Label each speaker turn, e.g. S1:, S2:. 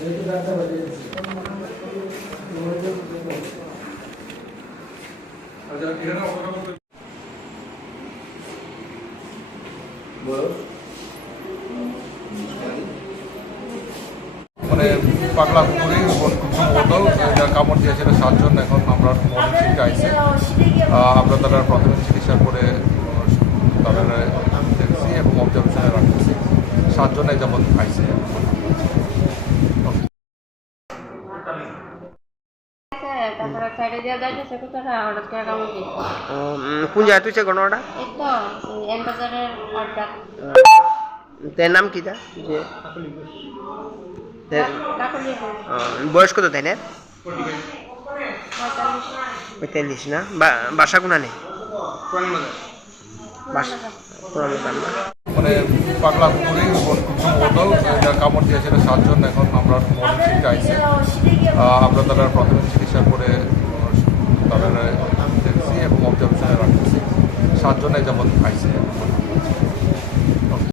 S1: মানে পাগলা কুকুরি বোতল কামড় দিয়েছিল সাতজন, এখন আমরা মর্নিং আইসে আমরা তারা প্রাথমিক চিকিৎসা করে তাদের দেখছি এবং অবজারভেশনে রাখতেছি। সাতজনে যেমন আইসে
S2: কোন জায়গায় তুই
S3: এই তো
S2: তার নাম কি তা বয়স কত তাই না?
S3: পঁয়তাল্লিশ
S2: না? বাসা কোনা নেই?
S1: মানে পাগলা কুকুরি বোতল কামড় দিয়েছিল সাতজন এখন আমরা মর্নিং আইসে আহ, আমরা তারা প্রাথমিক চিকিৎসা করে তারা দেখছি এবং অবজারভেশনে রাখতেছি। সাতজনে যেমন আইসে